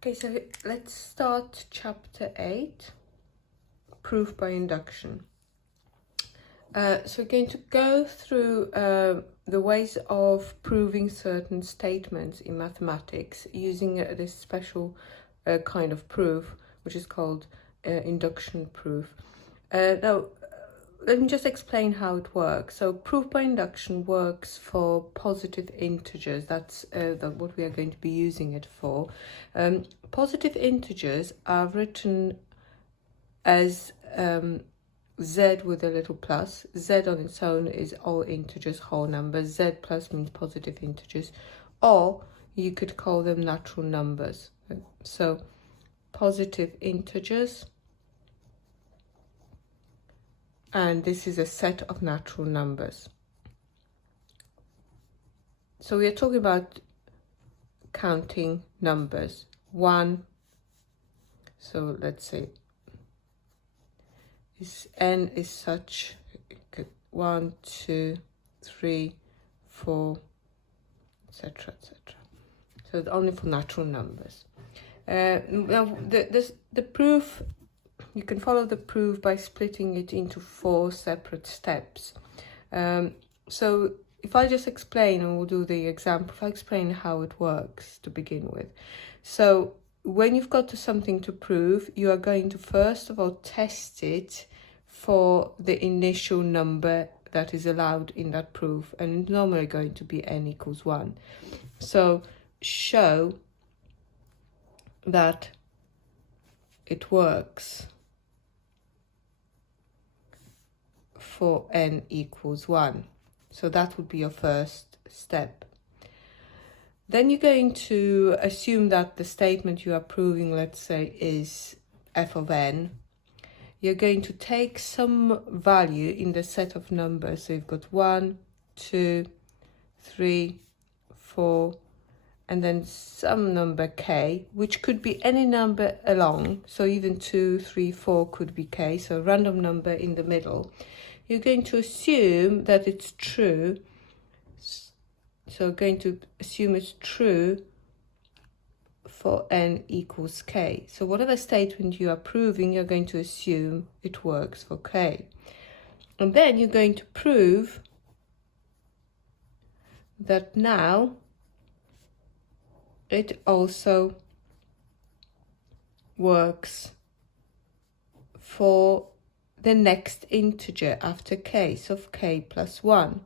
Okay, so let's start chapter 8, proof by induction. So we're going to go through the ways of proving certain statements in mathematics using this special kind of proof, which is called induction proof. Now, let me just explain how it works. So proof by induction works for positive integers. That's what we are going to be using it for. Positive integers are written as z with a little plus. Z on its own is all integers, whole numbers. Z plus means positive integers, or you could call them natural numbers. So positive integers, and this is a set of natural numbers. So we are talking about counting numbers. 1, so let's say n is such, 1, 2, 3, 4, etc., etc. So it's only for natural numbers. Now the proof, you can follow the proof by splitting it into 4 separate steps. So if I just explain, and we'll do the example, if I explain how it works to begin with. So when you've got something to prove, you are going to first of all test it for the initial number that is allowed in that proof, and it's normally going to be n equals 1. So show that it works for n equals 1. So that would be your first step. Then you're going to assume that the statement you are proving, let's say, is f of n. You're going to take some value in the set of numbers. So you've got 1, 2, 3, 4, and then some number k, which could be any number along. So even 2, 3, 4 could be k, so a random number in the middle. You're going to assume that it's true. So going to assume it's true for n equals k. So whatever statement you are proving, you're going to assume it works for k. And then you're going to prove that now it also works for the next integer after k, so k plus 1.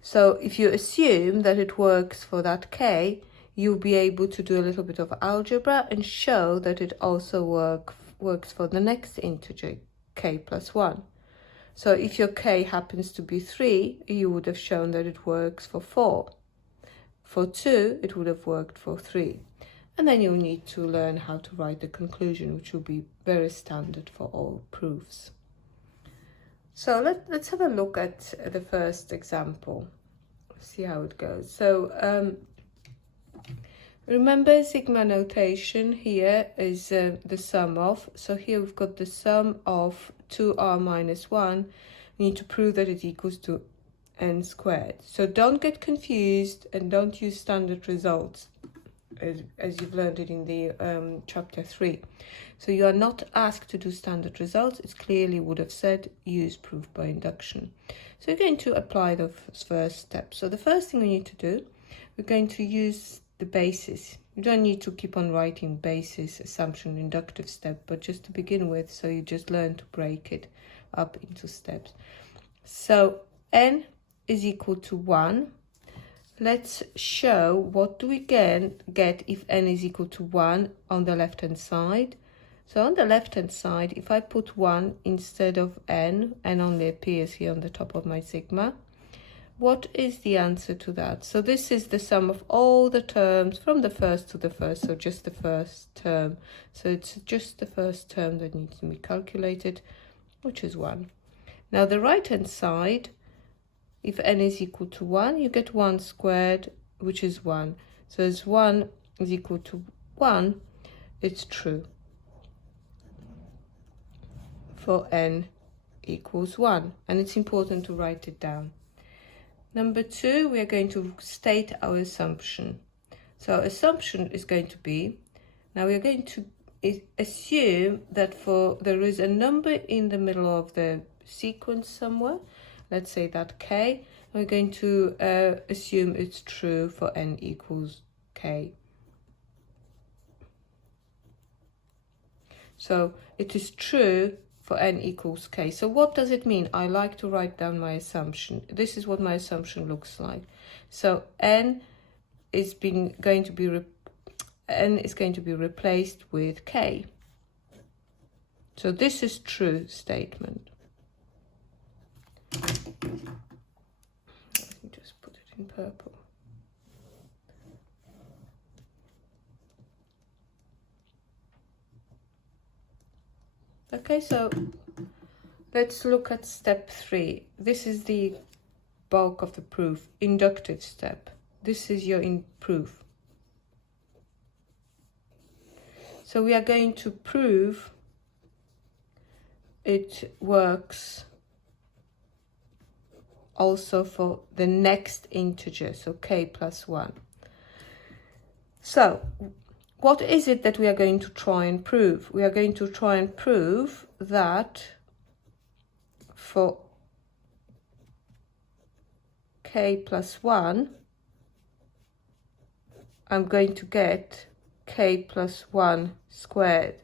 So if you assume that it works for that k, you'll be able to do a little bit of algebra and show that it also works for the next integer, k plus 1. So if your k happens to be 3, you would have shown that it works for 4. For 2, it would have worked for 3. And then you'll need to learn how to write the conclusion, which will be very standard for all proofs. So let's have a look at the first example, see how it goes. So remember sigma notation here is the sum of. So here we've got the sum of 2r minus 1. We need to prove that it equals to n squared. So don't get confused and don't use standard results as you've learned it in the chapter 3. So you are not asked to do standard results. It clearly would have said use proof by induction. So we're going to apply the first step. So the first thing we need to do, we're going to use the basis. You don't need to keep on writing basis, assumption, inductive step, but just to begin with, so you just learn to break it up into steps. So n is equal to 1. Let's show what do we get if n is equal to 1 on the left hand side. So on the left hand side, if I put 1 instead of n only appears here on the top of my sigma, what is the answer to that? So this is the sum of all the terms from the first to the first, so just the first term. So it's just the first term that needs to be calculated, which is 1. Now the right hand side, if n is equal to 1, you get 1 squared, which is 1. So as 1 is equal to 1, it's true for n equals 1. And it's important to write it down. Number 2, we are going to state our assumption. So assumption is going to be Now we're going to assume that there is a number in the middle of the sequence somewhere. Let's say that k. We're going to assume it's true for n equals k. So it is true for n equals k. So what does it mean? I like to write down my assumption. This is what my assumption looks like. So n is going to be replaced with k. So this is true statement. Let me just put it in purple. Okay, so let's look at step 3. This is the bulk of the proof, inductive step. This is your proof. So we are going to prove it works also for the next integer, so k plus 1. So what is it that we are going to try and prove? We are going to try and prove that for k plus 1, I'm going to get k plus 1 squared.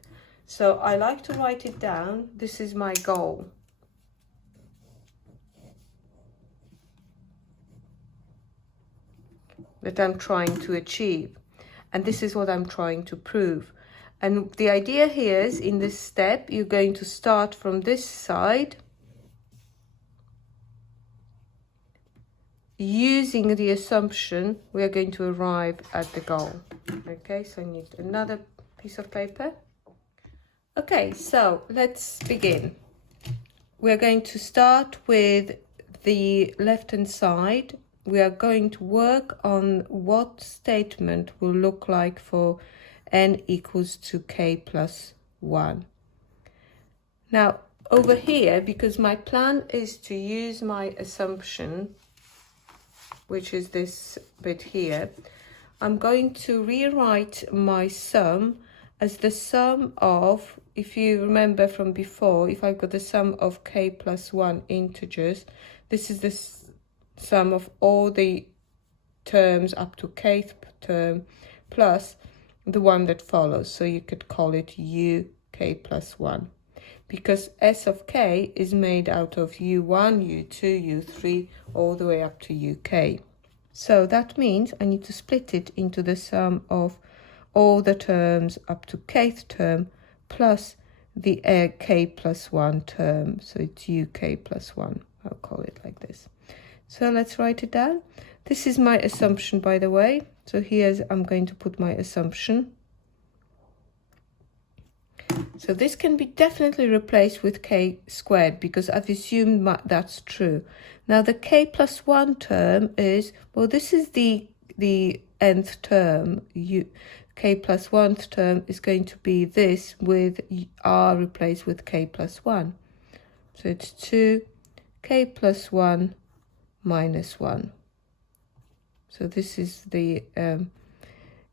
So I like to write it down. This is my goal. That I'm trying to achieve. And this is what I'm trying to prove. And the idea here is, in this step, you're going to start from this side, using the assumption we are going to arrive at the goal. Okay, so I need another piece of paper. Okay, so let's begin. We're going to start with the left-hand side. We are going to work on what statement will look like for n equals to k plus 1. Now, over here, because my plan is to use my assumption, which is this bit here, I'm going to rewrite my sum as the sum of, if you remember from before, if I've got the sum of k plus 1 integers, this is the sum of all the terms up to kth term plus the one that follows. So you could call it uk plus 1, because s of k is made out of u1, u2, u3, all the way up to uk. So that means I need to split it into the sum of all the terms up to kth term plus the k plus 1 term. So it's uk plus 1. I'll call it like this. So let's write it down. This is my assumption, by the way. So here's, I'm going to put my assumption. So this can be definitely replaced with k squared, because I've assumed that's true. Now the k plus 1 term is, well, this is the nth term. K plus 1th term is going to be this, with r replaced with k plus 1. So it's 2k plus 1 minus 1. So this is the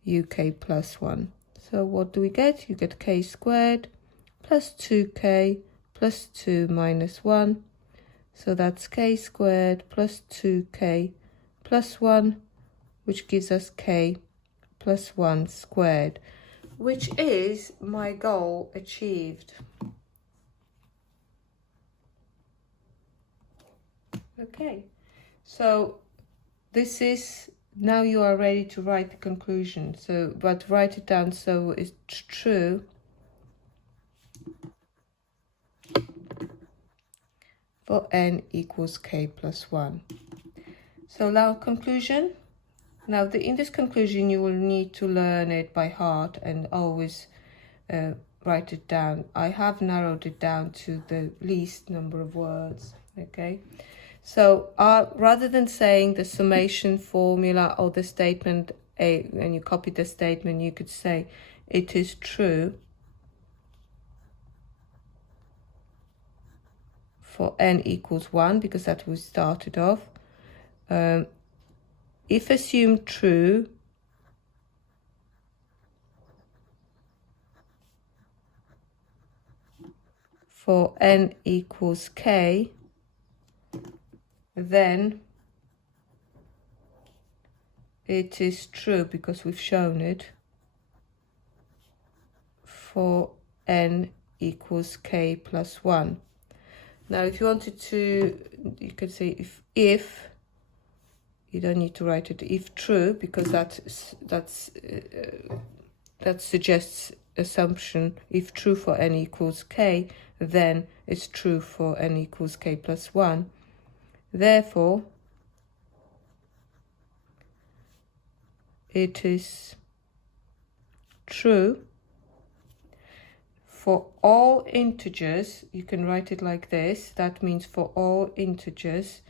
uk plus 1. So what do we get? You get k squared plus 2k plus 2 minus 1. So that's k squared plus 2k plus 1, which gives us k plus 1 squared, which is my goal achieved. Okay, so this is, now you are ready to write the conclusion. So, but write it down so it's true for n equals k plus 1. So now conclusion. Now in this conclusion you will need to learn it by heart and always write it down. I have narrowed it down to the least number of words. Okay. So rather than saying the summation formula or the statement A, when you copy the statement, you could say it is true for n equals 1, because that we started off. If assumed true, for n equals k, then it is true because we've shown it for n equals k plus 1. Now if you wanted to, you could say if you don't need to write it if true, because that suggests assumption. If true for n equals k, then it's true for n equals k plus 1. Therefore, it is true for all integers. You can write it like this. That means for all integers,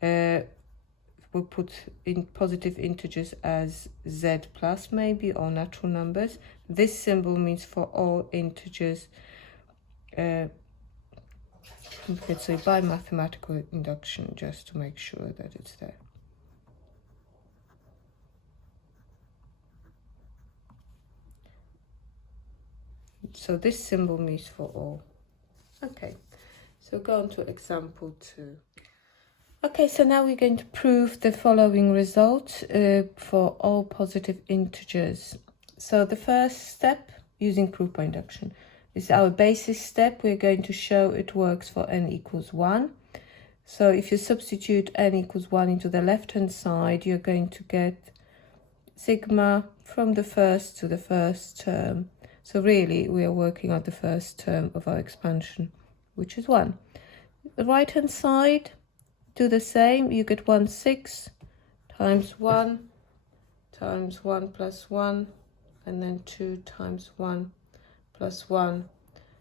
we'll put in positive integers as z plus maybe, or natural numbers. This symbol means for all integers, let's say by mathematical induction, just to make sure that it's there. So this symbol means for all. Okay, so go on to example 2. Okay, so now we're going to prove the following result for all positive integers. So the first step, using proof by induction, is our basis step. We're going to show it works for n equals 1. So if you substitute n equals 1 into the left-hand side, you're going to get sigma from the first to the first term. So really, we are working on the first term of our expansion, which is 1. The right-hand side, do the same. You get 1/6 times 1 times 1 plus 1, and then 2 times 1 plus 1.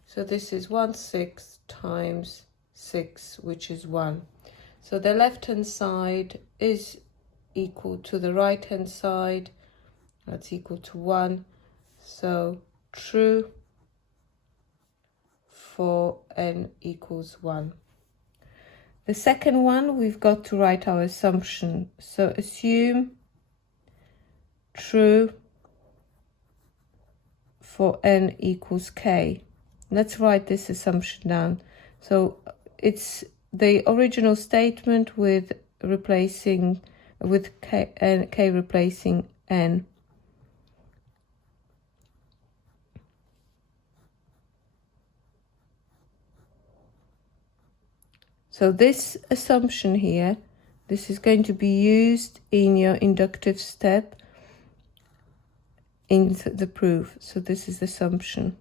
So this is 1/6 times 6, which is 1. So the left-hand side is equal to the right-hand side. That's equal to 1. So true for n equals 1. The second one, we've got to write our assumption. So assume true for n equals k. Let's write this assumption down. So it's the original statement with replacing with k replacing n. So this assumption here, this is going to be used in your inductive step in the proof. So this is the assumption.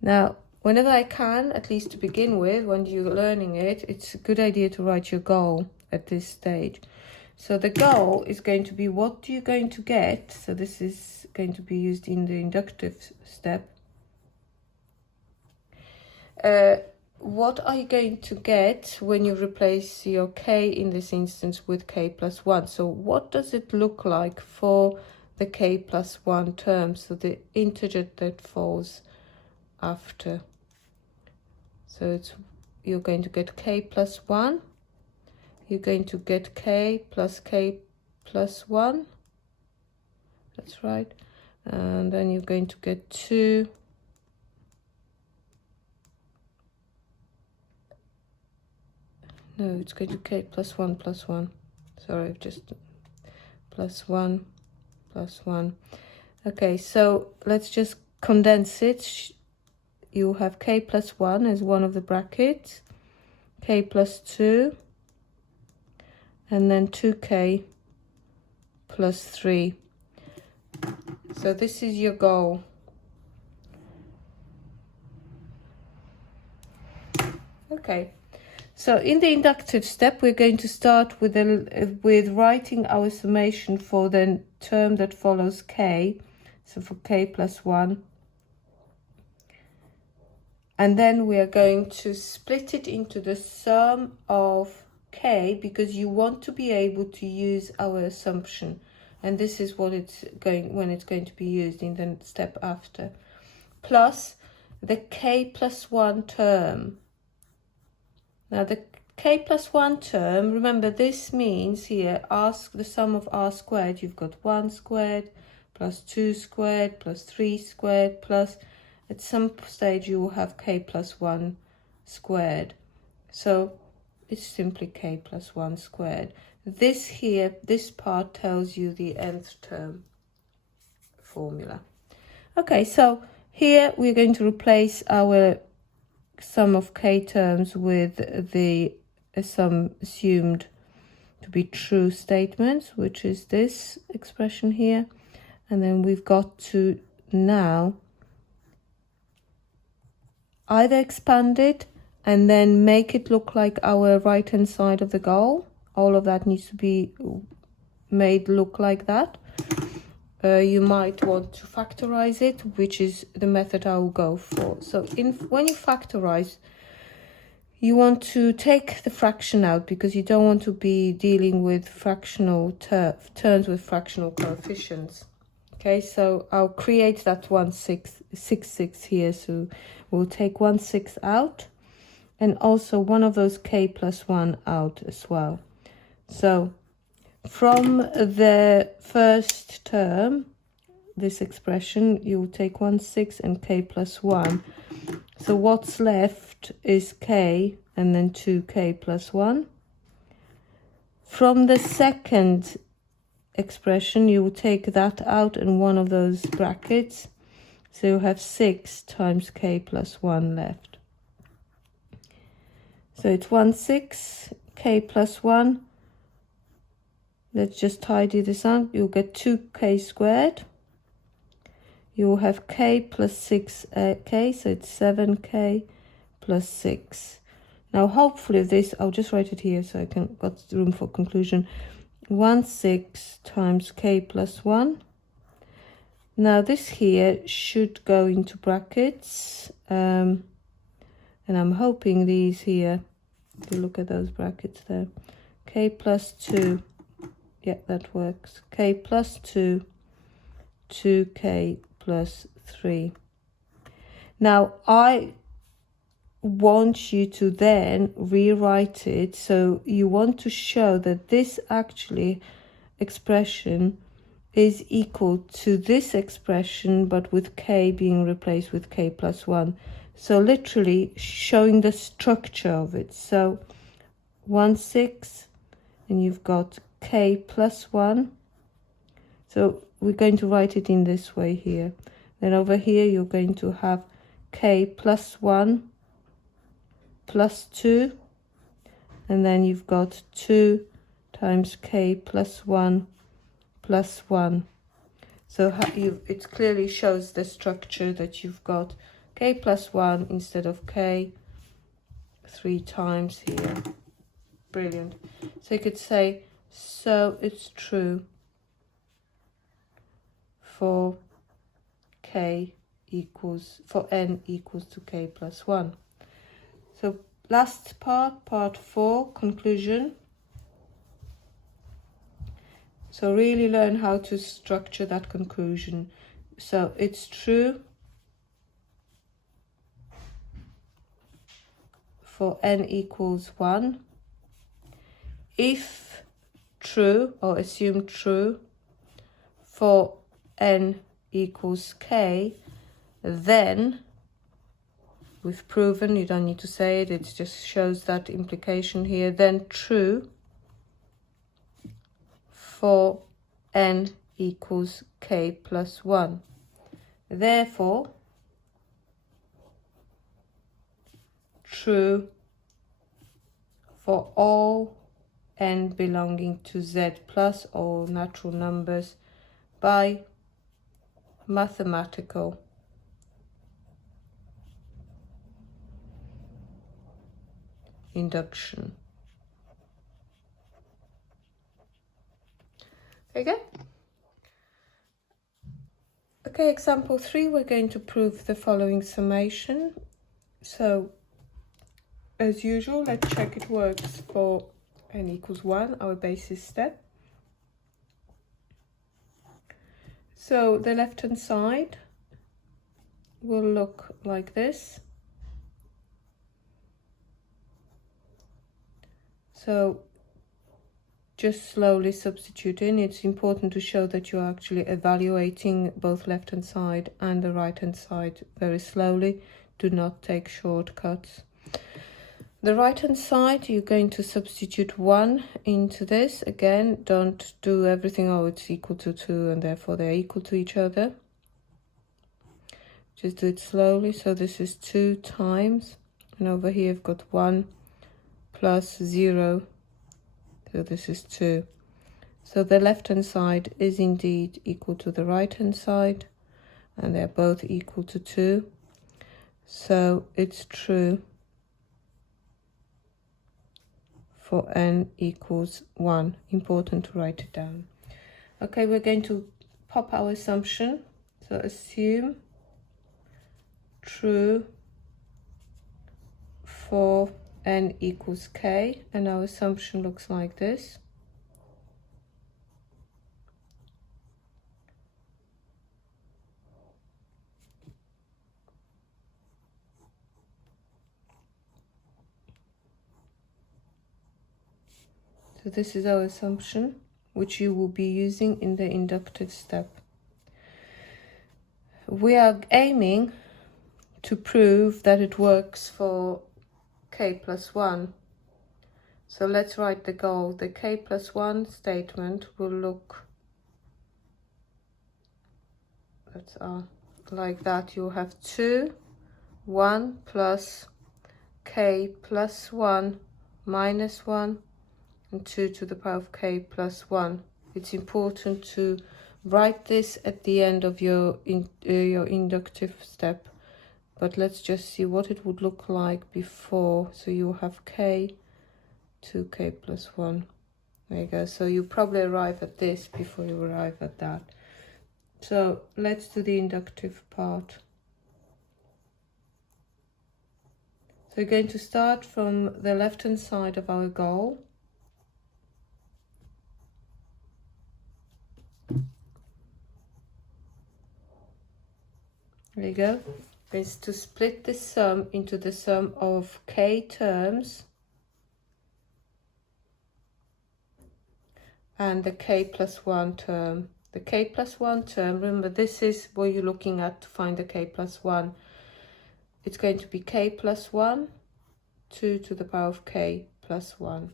Now, whenever I can, at least to begin with, when you're learning it, it's a good idea to write your goal at this stage. So the goal is going to be, what are you going to get? So this is going to be used in the inductive step. What are you going to get when you replace your k in this instance with k plus 1? So what does it look like for the k plus 1 term? So the integer that falls after. So you're going to get k plus 1. You're going to get k plus 1. That's right. And then you're going to get 2. No, it's going to k plus 1 plus 1. Sorry, I've just plus 1 plus 1. Okay, so let's just condense it. You have k plus 1 as one of the brackets, k plus 2, and then 2k plus 3. So this is your goal. Okay. So in the inductive step, we're going to start with writing our summation for the term that follows k, so for k plus 1. And then we are going to split it into the sum of k, because you want to be able to use our assumption. And this is what when it's going to be used in the step after. Plus the k plus 1 term. Now the k plus 1 term, remember this means here, the sum of r squared, you've got 1 squared plus 2 squared plus 3 squared plus, at some stage you will have k plus 1 squared. So it's simply k plus 1 squared. This here, this part tells you the nth term formula. Okay, so here we're going to replace our sum of k terms with the sum assumed to be true statements, which is this expression here. And then we've got to now either expand it and then make it look like our right hand side of the goal. All of that needs to be made look like that. You might want to factorize it, which is the method I will go for. So when you factorize, you want to take the fraction out because you don't want to be dealing with fractional terms with fractional coefficients. Okay, so I'll create that 1/6 here. So we'll take 1/6 out and also one of those k plus 1 out as well. So from the first term, this expression, you'll take 1/6 and k plus 1. So what's left is k and then 2k plus 1. From the second expression, you will take that out and one of those brackets. So you have 6 times k plus 1 left. So it's 1/6, k plus 1. Let's just tidy this up. You'll get 2k squared. You'll have k plus 6k, so it's 7k plus 6. Now, hopefully this, I'll just write it here so I can got room for conclusion. 1/6 times k plus 1. Now, this here should go into brackets. And I'm hoping these here, if you look at those brackets there, k plus 2. Yeah, that works. K plus 2, 2k plus 3. Now, I want you to then rewrite it. So you want to show that this actually expression is equal to this expression, but with k being replaced with k plus 1. So literally showing the structure of it. So 1/6, and you've got k plus 1. So we're going to write it in this way here. Then over here you're going to have k plus 1 plus 2, and then you've got 2 times k plus 1 plus 1. So it clearly shows the structure that you've got k plus 1 instead of k 3 times here. Brilliant. So you could say, so it's true for n equals to k plus 1. So last part 4, conclusion. So really learn how to structure that conclusion. So it's true for n equals 1. If true, or assume true, for n equals k, then we've proven, you don't need to say it, it just shows that implication here, then true for n equals k plus 1. Therefore, true for all n belonging to z plus all natural numbers by mathematical induction. Okay. Okay, example 3, we're going to prove the following summation. So, as usual, let's check it works for n equals 1, our basis step. So the left-hand side will look like this. So just slowly substitute in. It's important to show that you're actually evaluating both left hand side and the right hand side very slowly. Do not take shortcuts. The right hand side, you're going to substitute 1 into this. Again, don't do everything, oh, it's equal to 2 and therefore they're equal to each other. Just do it slowly. So this is 2 times, and over here I've got 1 plus 0, so this is 2. So the left hand side is indeed equal to the right hand side, and they're both equal to 2. So it's true for n equals 1. Important to write it down. Okay, we're going to pop our assumption. So assume true for n equals k, and our assumption looks like this. So this is our assumption, which you will be using in the inductive step. We are aiming to prove that it works for k plus 1. So let's write the goal. The k plus 1 statement will look, that's like that. You'll have 2, 1 plus k plus 1 minus 1, and 2 to the power of k plus 1. It's important to write this at the end of your inductive step, but let's just see what it would look like before. So you have k, 2k plus 1. There you go. So you probably arrive at this before you arrive at that. So let's do the inductive part. So we're going to start from the left hand side of our goal. There you go. Is to split the sum into the sum of k terms and the k plus 1 term. The k plus 1 term, remember this is what you're looking at to find the k plus 1. It's going to be k plus 1, 2 to the power of k plus 1.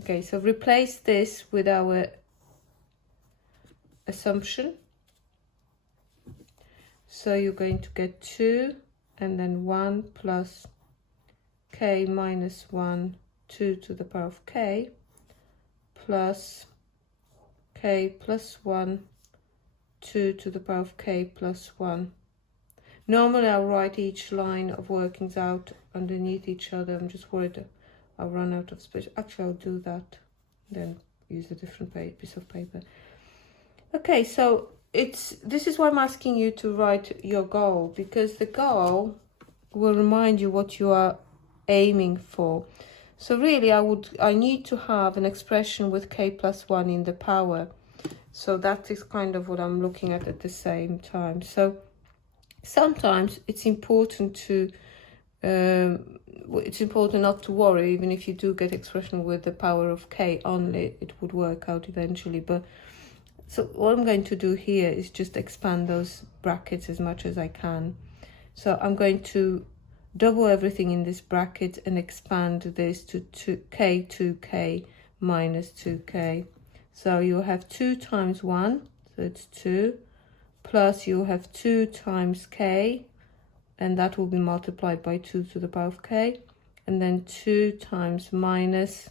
Okay, so replace this with our assumption. So you're going to get 2 and then 1 plus k minus 1, 2 to the power of k, plus k plus 1, 2 to the power of k plus 1. Normally I'll write each line of workings out underneath each other. I'm just worried I'll run out of space. Actually, I'll do that, then use a different piece of paper. Okay, so this is why I'm asking you to write your goal, because the goal will remind you what you are aiming for. So really I need to have an expression with k plus 1 in the power. So that is kind of what I'm looking at the same time. So sometimes it's important to not to worry. Even if you do get expression with the power of k only, it would work out eventually. But so what I'm going to do here is just expand those brackets as much as I can. So I'm going to double everything in this bracket and expand this to 2k minus 2k. So you'll have 2 times 1, so it's 2, plus you'll have 2 times k, and that will be multiplied by 2 to the power of k, and then 2 times minus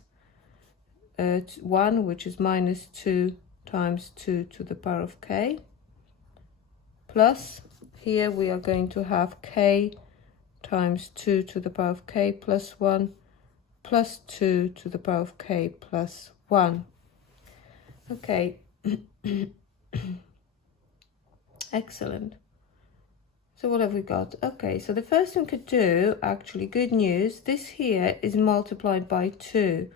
1, which is minus 2 times 2 to the power of k, plus here we are going to have k times 2 to the power of k plus 1 plus 2 to the power of k plus 1. Okay, excellent. So what have we got? Okay, so the first thing we could do, actually, good news, this here is multiplied by 2.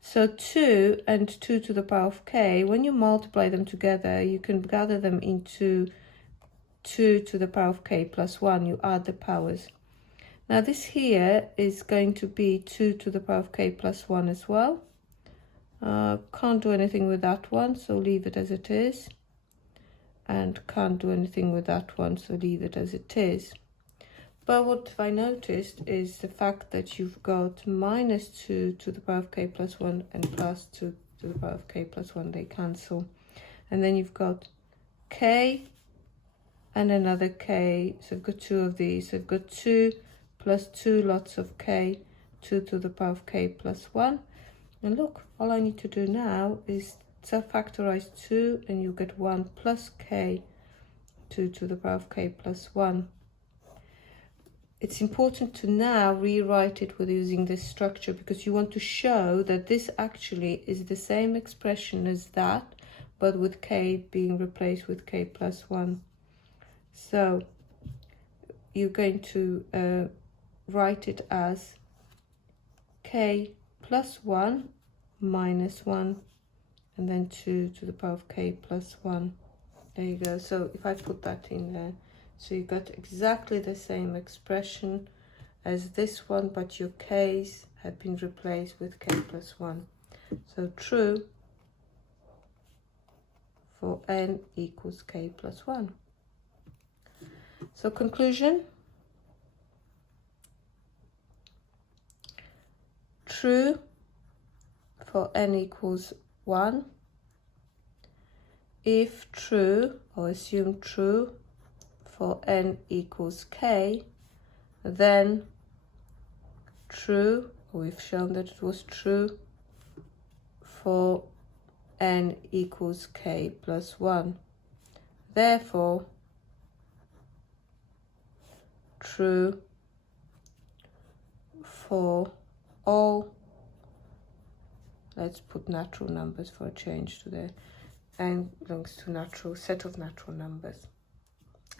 So 2 and 2 to the power of k, when you multiply them together, you can gather them into 2 to the power of k plus 1. You add the powers. Now this here is going to be 2 to the power of k plus 1 as well. Can't do anything with that one, so leave it as it is. And can't do anything with that one, so leave it as it is. But what I noticed is the fact that you've got minus 2 to the power of k plus 1 and plus 2 to the power of k plus 1, they cancel. And then you've got k and another k, so I've got 2 of these. So I've got 2 plus 2 lots of k, 2 to the power of k plus 1. And look, all I need to do now is factorize 2, and you get 1 plus k, 2 to the power of k plus 1. It's important to now rewrite it with using this structure, because you want to show that this actually is the same expression as that, but with k being replaced with k plus 1. So you're going to write it as k plus 1 minus 1, and then 2 to the power of k plus 1. There you go. So if I put that in there, so you got exactly the same expression as this one, but your k's have been replaced with k plus 1. So true for n equals k plus 1. So conclusion, true for n equals 1, if true, or assume true, for n equals k, then true, or we've shown that it was true, for n equals k plus 1. Therefore, true for all, let's put natural numbers for a change to there, n belongs to natural set of natural numbers.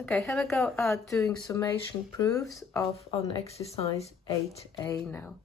Okay, have a go at doing summation proofs on exercise 8a now.